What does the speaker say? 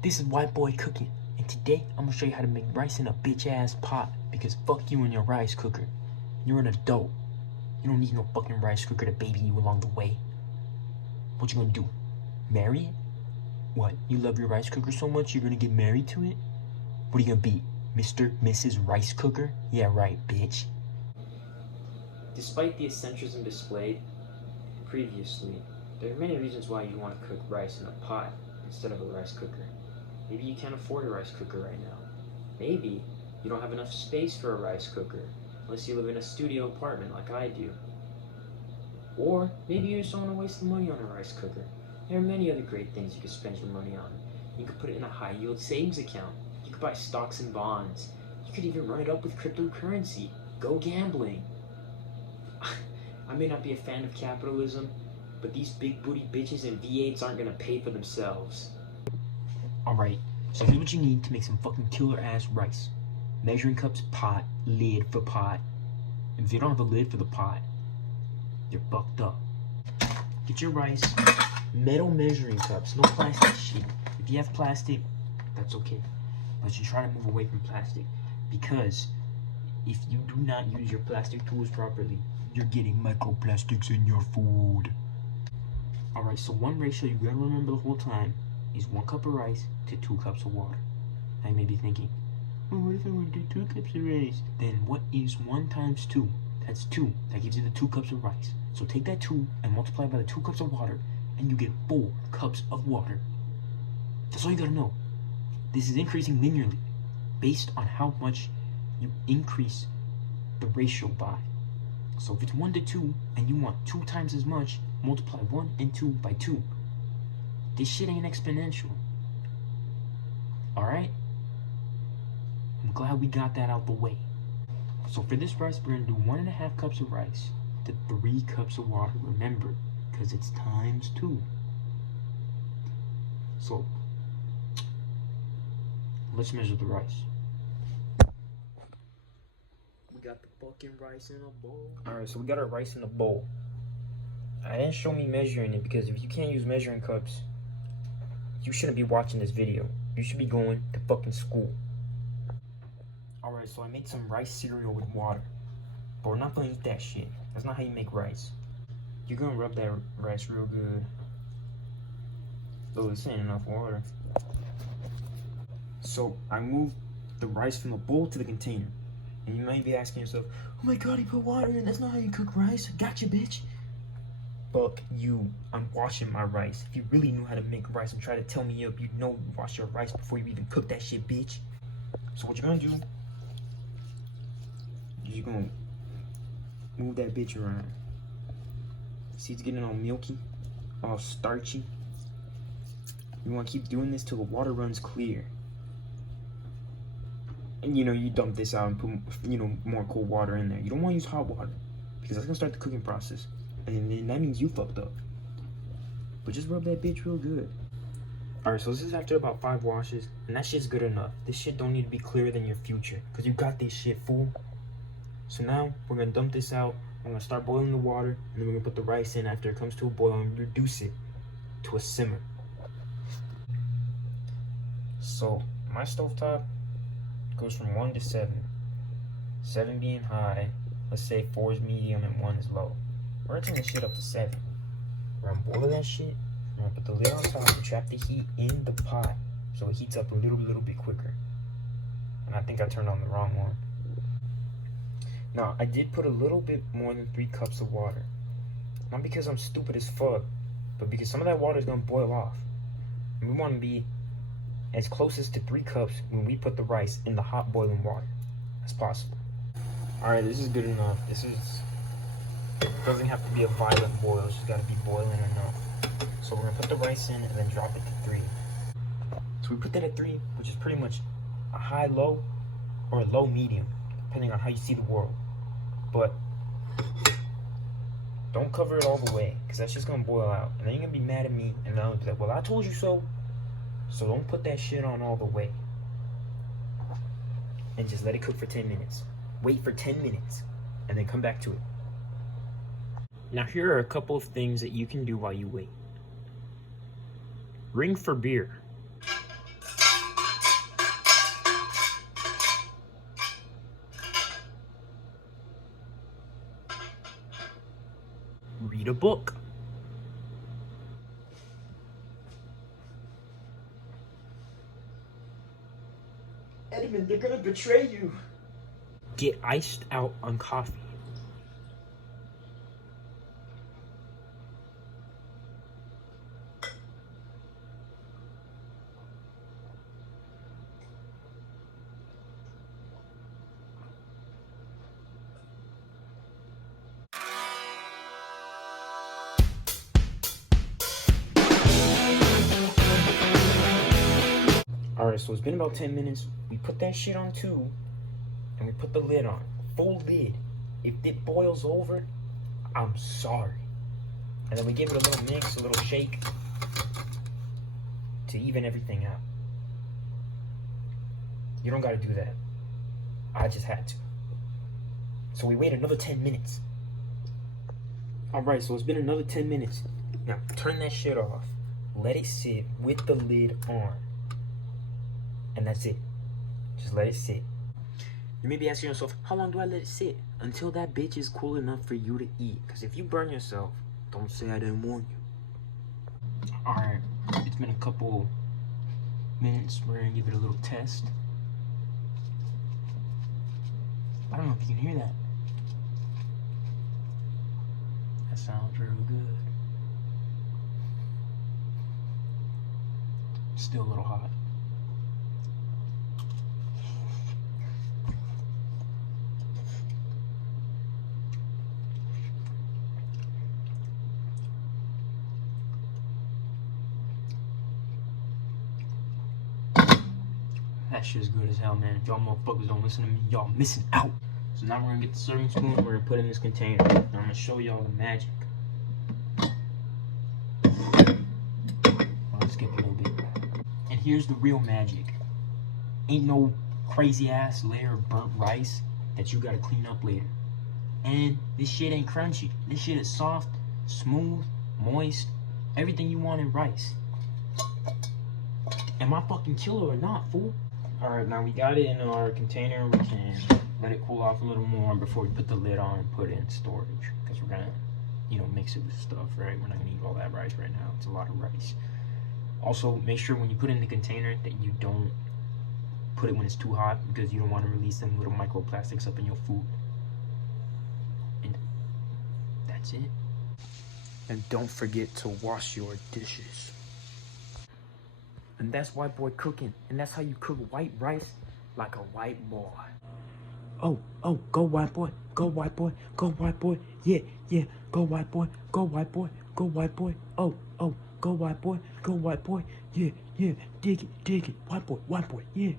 This is White Boy Cooking, and today I'm gonna show you how to make rice in a bitch ass pot, because fuck you and your rice cooker. You're an adult. You don't need no fucking rice cooker to baby you along the way. What you gonna do? Marry it? What, you love your rice cooker so much you're gonna get married to it? What are you gonna be, Mr. Mrs. Rice Cooker? Yeah right, bitch. Despite the eccentricism displayed previously, there are many reasons why you want to cook rice in a pot instead of a rice cooker. Maybe you can't afford a rice cooker right now. Maybe you don't have enough space for a rice cooker, unless you live in a studio apartment like I do. Or maybe you just don't want to waste the money on a rice cooker. There are many other great things you could spend your money on. You could put it in a high-yield savings account. You could buy stocks and bonds. You could even run it up with cryptocurrency. Go gambling. I may not be a fan of capitalism, but these big booty bitches and V8s aren't gonna pay for themselves. Alright, so here's what you need to make some fucking killer ass rice. Measuring cups, pot, lid for pot. And if you don't have a lid for the pot, you're fucked up. Get your rice, metal measuring cups, no plastic shit. If you have plastic, that's okay. But you try to move away from plastic, because if you do not use your plastic tools properly, you're getting microplastics in your food. Alright, so one ratio you gotta remember the whole time is 1 cup of rice to 2 cups of water. Now you may be thinking, well, what if I want to do 2 cups of rice? Then what is 1 times 2? That's 2. That gives you the 2 cups of rice. So take that 2 and multiply by the 2 cups of water, and you get 4 cups of water. That's all you gotta know. This is increasing linearly based on how much you increase the ratio by. So if it's 1 to 2 and you want 2 times as much, multiply 1 and 2 by 2. This shit ain't exponential. Alright? I'm glad we got that out the way. So for this rice, we're gonna do 1.5 cups of rice to 3 cups of water. Remember, because it's times 2. So let's measure the rice. We got the fucking rice in a bowl. Alright, so we got our rice in a bowl. I didn't show me measuring it, because if you can't use measuring cups, you shouldn't be watching this video. You should be going to fucking school. Alright, so I made some rice cereal with water. But we're not gonna eat that shit. That's not how you make rice. You're gonna rub that rice real good. Oh, this ain't enough water. So I moved the rice from the bowl to the container. And you might be asking yourself, oh my god, he put water in. That's not how you cook rice. Gotcha, bitch. Fuck you. I'm washing my rice. If you really knew how to make rice and try to tell me up, you'd know you wash your rice before you even cook that shit, bitch. So what you're gonna do is you're gonna move that bitch around. See, it's getting all milky, all starchy. You wanna keep doing this till the water runs clear. And you dump this out and put, more cold water in there. You don't want to use hot water, because that's gonna start the cooking process. And then that means you fucked up. But just rub that bitch real good. Alright, so this is after about 5 washes, and that shit's good enough. This shit don't need to be clearer than your future, because you got this shit, fool. So now, we're gonna dump this out. I'm gonna start boiling the water, and then we're gonna put the rice in after it comes to a boil and reduce it to a simmer. So, my stovetop goes from 1 to 7. 7 being high, let's say 4 is medium and 1 is low. We're gonna turn this shit up to 7. We're gonna boil that shit. We're gonna put the lid on top to trap the heat in the pot, so it heats up a little bit quicker. And I think I turned on the wrong one. Now, I did put a little bit more than 3 cups of water. Not because I'm stupid as fuck, but because some of that water is gonna boil off. And we wanna be as close as to 3 cups when we put the rice in the hot boiling water as possible. Alright, this is good enough. It doesn't have to be a violent boil, it's just gotta be boiling enough. So we're gonna put the rice in and then drop it to 3. So we put that at 3, which is pretty much a high-low or a low-medium, depending on how you see the world. But don't cover it all the way, because that's just gonna boil out. And then you're gonna be mad at me, and I'll be like, well, I told you so. So don't put that shit on all the way. And just let it cook for 10 minutes. Wait for 10 minutes, and then come back to it. Now here are a couple of things that you can do while you wait. Ring for beer. Read a book. Edmund, they're gonna betray you. Get iced out on coffee. Alright, so it's been about 10 minutes. We put that shit on too, and we put the lid on. Full lid. If it boils over, I'm sorry. And then we give it a little mix, a little shake to even everything out. You don't gotta do that. I just had to. So we wait another 10 minutes. Alright, so it's been another 10 minutes. Now turn that shit off. Let it sit with the lid on. And that's it. Just let it sit. You may be asking yourself, how long do I let it sit? Until that bitch is cool enough for you to eat. Because if you burn yourself, don't say I didn't warn you. Alright, it's been a couple minutes. We're going to give it a little test. I don't know if you can hear that. That sounds real good. Still a little hot. That shit's good as hell, man. If y'all motherfuckers don't listen to me, y'all missing out. So now we're gonna get the serving spoon, we're gonna put it in this container. And I'm gonna show y'all the magic. I'll skip a little bit. And here's the real magic. Ain't no crazy ass layer of burnt rice that you gotta clean up later. And this shit ain't crunchy. This shit is soft, smooth, moist, everything you want in rice. Am I fucking killer or not, fool? Alright, now we got it in our container. We can let it cool off a little more before we put the lid on and put it in storage. Because we're gonna, mix it with stuff, right? We're not gonna eat all that rice right now. It's a lot of rice. Also, make sure when you put it in the container that you don't put it when it's too hot, because you don't want to release them little microplastics up in your food. And that's it. And don't forget to wash your dishes. And that's white boy cooking. And that's how you cook white rice like a white boy. Oh, go white boy, go white boy, go white boy. Yeah, go white boy, go white boy, go white boy. Oh, go white boy, go white boy. Yeah, dig it, white boy, yeah.